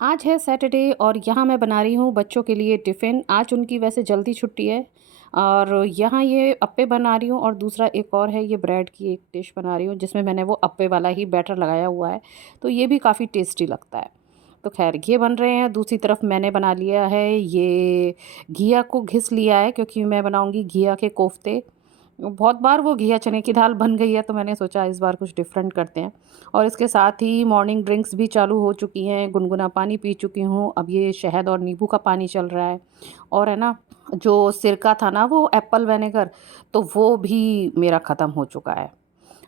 आज है सैटरडे और यहाँ मैं बना रही हूँ बच्चों के लिए टिफ़िन। आज उनकी वैसे जल्दी छुट्टी है और यहाँ ये अप्पे बना रही हूँ और दूसरा एक और है, ये ब्रेड की एक डिश बना रही हूँ जिसमें मैंने वो अप्पे वाला ही बैटर लगाया हुआ है। तो ये भी काफ़ी टेस्टी लगता है। तो ख़ैर ये बन रहे हैं। दूसरी तरफ मैंने बना लिया है, ये घिया को घिस लिया है क्योंकि मैं बनाऊँगी घिया के कोफ्ते। बहुत बार वो घिया चने की दाल बन गई है तो मैंने सोचा इस बार कुछ डिफरेंट करते हैं। और इसके साथ ही मॉर्निंग ड्रिंक्स भी चालू हो चुकी हैं, गुनगुना पानी पी चुकी हूँ। अब ये शहद और नींबू का पानी चल रहा है और है ना, जो सिरका था ना वो एप्पल विनेगर, तो वो भी मेरा ख़त्म हो चुका है।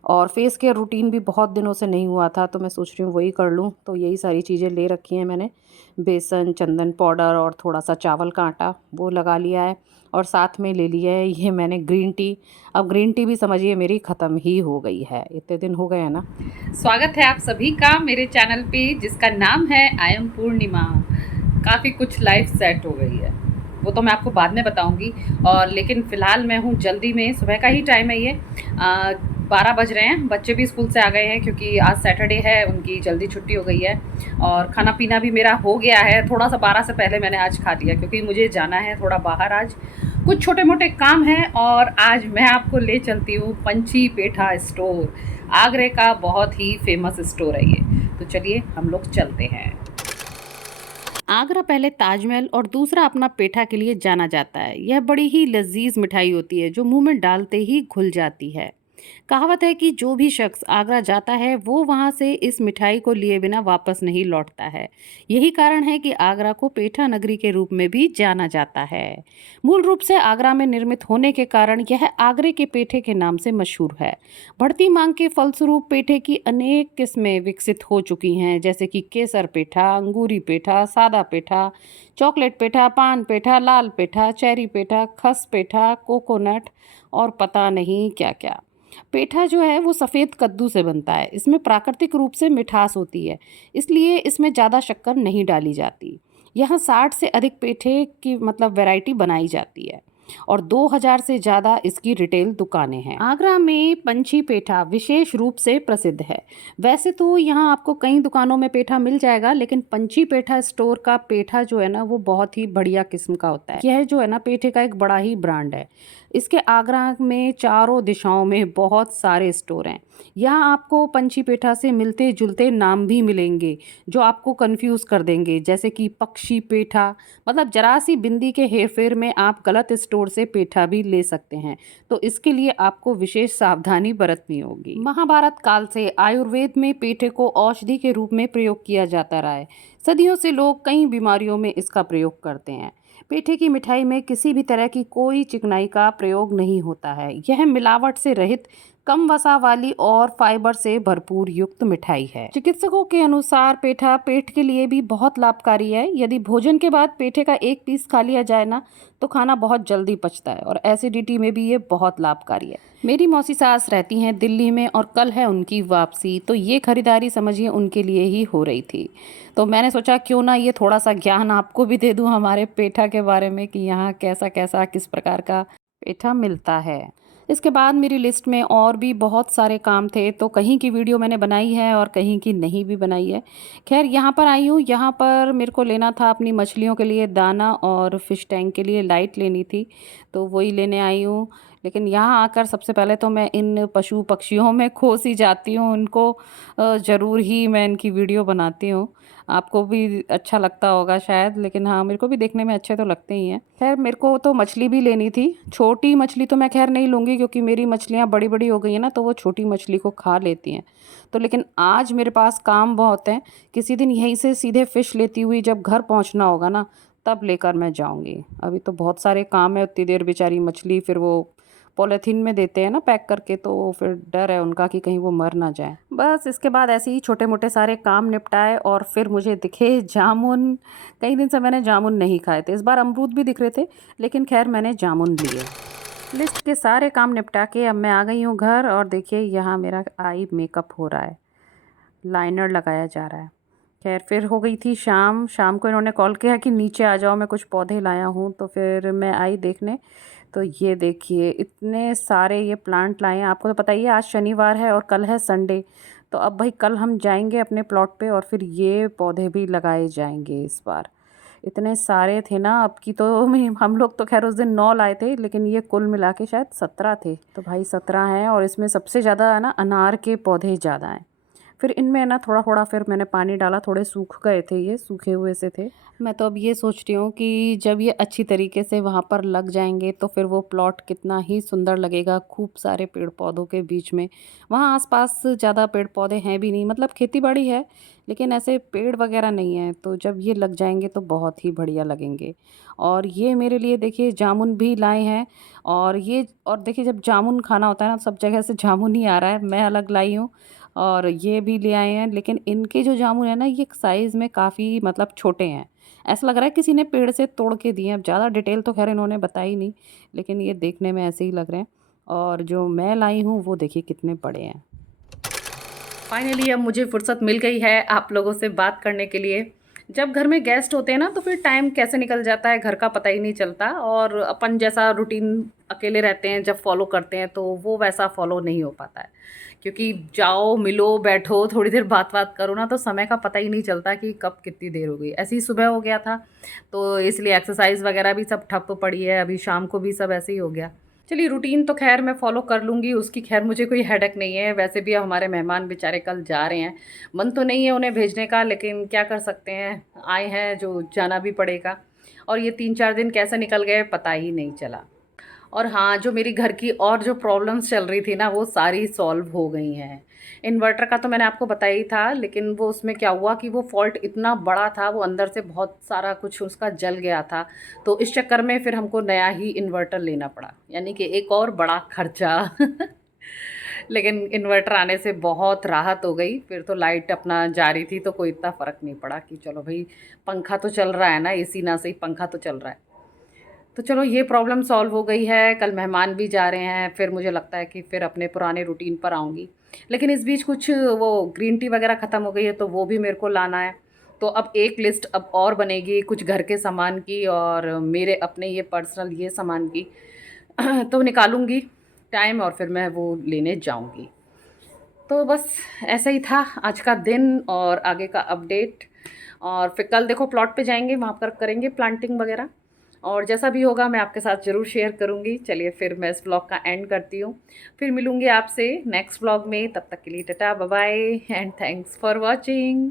और फेस केयर रूटीन भी बहुत दिनों से नहीं हुआ था तो मैं सोच रही हूँ वही कर लूँ। तो यही सारी चीज़ें ले रखी हैं मैंने, बेसन, चंदन पाउडर और थोड़ा सा चावल का आटा वो लगा लिया है। और साथ में ले लिया है ये मैंने ग्रीन टी। अब ग्रीन टी भी समझिए मेरी ख़त्म ही हो गई है, इतने दिन हो गए हैं ना। स्वागत है आप सभी का मेरे चैनल पे जिसका नाम है आई एम पूर्णिमा। काफ़ी कुछ लाइफ सेट हो गई है, वो तो मैं आपको बाद में बताऊंगी। और लेकिन फ़िलहाल मैं हूँ जल्दी में, सुबह का ही टाइम है ये। 12 बज रहे हैं, बच्चे भी स्कूल से आ गए हैं क्योंकि आज सैटरडे है, उनकी जल्दी छुट्टी हो गई है। और खाना पीना भी मेरा हो गया है, थोड़ा सा 12 से पहले मैंने आज खा लिया क्योंकि मुझे जाना है थोड़ा बाहर आज, कुछ छोटे मोटे काम हैं। और आज मैं आपको ले चलती हूँ पंची पेठा स्टोर। आगरे का बहुत ही फेमस स्टोर है ये, तो चलिए हम लोग चलते हैं। आगरा पहले ताजमहल और दूसरा अपना पेठा के लिए जाना जाता है। यह बड़ी ही लजीज मिठाई होती है जो मुंह में डालते ही घुल जाती है। कहावत है कि जो भी शख्स आगरा जाता है वो वहां से इस मिठाई को लिए बिना वापस नहीं लौटता है। यही कारण है कि आगरा को पेठा नगरी के रूप में भी जाना जाता है। मूल रूप से आगरा में निर्मित होने के कारण यह आगरे के पेठे के नाम से मशहूर है। बढ़ती मांग के फलस्वरूप पेठे की अनेक किस्में विकसित हो चुकी हैं, जैसे कि केसर पेठा, अंगूरी पेठा, सादा पेठा, चॉकलेट पेठा, पान पेठा, लाल पेठा, चेरी पेठा, खस पेठा, कोकोनट और पता नहीं क्या क्या। पेठा जो है वो सफ़ेद कद्दू से बनता है। इसमें प्राकृतिक रूप से मिठास होती है, इसलिए इसमें ज़्यादा शक्कर नहीं डाली जाती। यहाँ 60 से अधिक पेठे की मतलब वैरायटी बनाई जाती है और 2000 से ज़्यादा इसकी रिटेल दुकानें हैं। आगरा में पंछी पेठा विशेष रूप से प्रसिद्ध है। वैसे तो यहाँ आपको कई दुकानों में पेठा मिल जाएगा, लेकिन पंछी पेठा स्टोर का पेठा जो है ना वो बहुत ही बढ़िया किस्म का होता है। यह जो है ना पेठे का एक बड़ा ही ब्रांड है। इसके आगरा में चारों दिशाओं में बहुत सारे स्टोर हैं। यहाँ आपको पंछी पेठा से मिलते जुलते नाम भी मिलेंगे जो आपको कंफ्यूज कर देंगे, जैसे कि पक्षी पेठा, मतलब जरा सी बिंदी के हेरफेर में आप गलत स्टोर से पेठा भी ले सकते हैं। तो इसके लिए आपको विशेष सावधानी बरतनी होगी। महाभारत काल से आयुर्वेद में पेठे को औषधि के रूप में प्रयोग किया जाता रहा है। सदियों से लोग कई बीमारियों में इसका प्रयोग करते हैं। पेठे की मिठाई में किसी भी तरह की कोई चिकनाई का प्रयोग नहीं होता है। यह मिलावट से रहित, कम वसा वाली और फाइबर से भरपूर युक्त मिठाई है। चिकित्सकों के अनुसार पेठा पेट के लिए भी बहुत लाभकारी है। यदि भोजन के बाद पेठे का एक पीस खा लिया जाए ना तो खाना बहुत जल्दी पचता है और एसिडिटी में भी ये बहुत लाभकारी है। मेरी मौसी सास रहती हैं दिल्ली में और कल है उनकी वापसी, तो ये खरीदारी समझिए उनके लिए ही हो रही थी। तो मैंने सोचा क्यों ना ये थोड़ा सा ज्ञान आपको भी दे दूं हमारे पेठा के बारे में कि यहाँ कैसा कैसा किस प्रकार का पेठा मिलता है। इसके बाद मेरी लिस्ट में और भी बहुत सारे काम थे, तो कहीं की वीडियो मैंने बनाई है और कहीं की नहीं भी बनाई है। खैर यहाँ पर आई हूँ, यहाँ पर मेरे को लेना था अपनी मछलियों के लिए दाना और फिश टैंक के लिए लाइट लेनी थी, तो वही लेने आई हूँ। लेकिन यहाँ आकर सबसे पहले तो मैं इन पशु पक्षियों में खो सी जाती हूँ, उनको ज़रूर ही मैं इनकी वीडियो बनाती हूँ। आपको भी अच्छा लगता होगा शायद, लेकिन हाँ मेरे को भी देखने में अच्छे तो लगते ही हैं। खैर मेरे को तो मछली भी लेनी थी। छोटी मछली तो मैं खैर नहीं लूँगी क्योंकि मेरी मछलियाँ बड़ी बड़ी हो गई हैं ना, तो वो छोटी मछली को खा लेती हैं। तो लेकिन आज मेरे पास काम बहुत है, किसी दिन यहीं से सीधे फ़िश लेती हुई जब घर पहुँचना होगा ना तब लेकर मैं जाऊँगी। अभी तो बहुत सारे काम है, उतनी देर बेचारी मछली फिर वो पॉलीथीन में देते हैं ना पैक करके, तो फिर डर है उनका कि कहीं वो मर ना जाए। बस इसके बाद ऐसे ही छोटे मोटे सारे काम निपटाए और फिर मुझे दिखे जामुन। कई दिन से मैंने जामुन नहीं खाए थे, इस बार अमरूद भी दिख रहे थे, लेकिन खैर मैंने जामुन लिए। लिस्ट के सारे काम निपटा के अब मैं आ गई हूँ घर और देखिए यहाँ मेरा आई मेकअप हो रहा है, लाइनर लगाया जा रहा है। खैर फिर हो गई थी शाम। शाम को इन्होंने कॉल किया कि नीचे आ जाओ, मैं कुछ पौधे लाया हूँ, तो फिर मैं आई देखने। तो ये देखिए इतने सारे ये प्लांट लाए हैं। आपको तो पता ही है आज शनिवार है और कल है संडे, तो अब भाई कल हम जाएंगे अपने प्लॉट पे और फिर ये पौधे भी लगाए जाएंगे इस बार। इतने सारे थे ना, अब की तो हम लोग तो खैर उस दिन 9 लाए थे, लेकिन ये कुल मिला के शायद 17 थे। तो भाई 17 हैं और इसमें सबसे ज़्यादा है ना अनार के पौधे ज़्यादा हैं। फिर इनमें ना थोड़ा थोड़ा फिर मैंने पानी डाला, थोड़े सूख गए थे, ये सूखे हुए से थे। मैं तो अब ये सोच रही हूँ कि जब ये अच्छी तरीके से वहाँ पर लग जाएंगे तो फिर वो प्लॉट कितना ही सुंदर लगेगा, खूब सारे पेड़ पौधों के बीच में। वहाँ आसपास ज़्यादा पेड़ पौधे हैं भी नहीं, मतलब खेती बाड़ी है लेकिन ऐसे पेड़ वगैरह नहीं है। तो जब ये लग जाएंगे तो बहुत ही बढ़िया लगेंगे। और ये मेरे लिए देखिए जामुन भी लाए हैं। और देखिए जब जामुन खाना होता है ना, सब जगह से जामुन ही आ रहा है, मैं अलग लाई हूँ और ये भी ले आए हैं। लेकिन इनके जो जामुन है ना, ये साइज़ में काफ़ी मतलब छोटे हैं। ऐसा लग रहा है किसी ने पेड़ से तोड़ के दिए हैं। अब ज़्यादा डिटेल तो खैर इन्होंने बताई नहीं, लेकिन ये देखने में ऐसे ही लग रहे हैं। और जो मैं लाई हूँ वो देखिए कितने बड़े हैं। फाइनली अब मुझे फुर्सत मिल गई है आप लोगों से बात करने के लिए। जब घर में गेस्ट होते हैं ना तो फिर टाइम कैसे निकल जाता है घर का पता ही नहीं चलता, और अपन जैसा रूटीन अकेले रहते हैं जब फॉलो करते हैं तो वो वैसा फॉलो नहीं हो पाता है। क्योंकि जाओ मिलो बैठो थोड़ी देर बात बात करो ना, तो समय का पता ही नहीं चलता कि कब कितनी देर हो गई। ऐसे ही सुबह हो गया था तो इसलिए एक्सरसाइज वगैरह भी सब ठप पड़ी है, अभी शाम को भी सब ऐसे ही हो गया। चलिए रूटीन तो खैर मैं फ़ॉलो कर लूँगी, उसकी खैर मुझे कोई हेडेक नहीं है। वैसे भी अब हमारे मेहमान बेचारे कल जा रहे हैं, मन तो नहीं है उन्हें भेजने का, लेकिन क्या कर सकते हैं, आए हैं जो जाना भी पड़ेगा। और ये 3-4 दिन कैसे निकल गए पता ही नहीं चला। और हाँ, जो मेरी घर की और जो प्रॉब्लम्स चल रही थी ना वो सारी सॉल्व हो गई हैं। इन्वर्टर का तो मैंने आपको बताया ही था, लेकिन वो उसमें क्या हुआ कि वो फ़ॉल्ट इतना बड़ा था, वो अंदर से बहुत सारा कुछ उसका जल गया था। तो इस चक्कर में फिर हमको नया ही इन्वर्टर लेना पड़ा, यानी कि एक और बड़ा खर्चा। लेकिन इन्वर्टर आने से बहुत राहत हो गई, फिर तो लाइट अपना जा रही थी तो कोई इतना फ़र्क नहीं पड़ा कि चलो भाई पंखा तो चल रहा है ना, एसी ना सही पंखा तो चल रहा है। तो चलो ये प्रॉब्लम सॉल्व हो गई है, कल मेहमान भी जा रहे हैं, फिर मुझे लगता है कि फिर अपने पुराने रूटीन पर आऊँगी। लेकिन इस बीच कुछ वो ग्रीन टी वगैरह ख़त्म हो गई है तो वो भी मेरे को लाना है। तो अब एक लिस्ट अब और बनेगी कुछ घर के सामान की और मेरे अपने ये पर्सनल ये सामान की। तो निकालूँगी टाइम और फिर मैं वो लेने जाऊँगी। तो बस ऐसा ही था आज का दिन और आगे का अपडेट। और फिर कल देखो प्लॉट पे जाएंगे, वहाँ पर करेंगे प्लांटिंग वगैरह, और जैसा भी होगा मैं आपके साथ ज़रूर शेयर करूँगी। चलिए फिर मैं इस व्लॉग का एंड करती हूँ, फिर मिलूँगी आपसे नेक्स्ट व्लॉग में। तब तक के लिए tata bye bye and thanks for watching.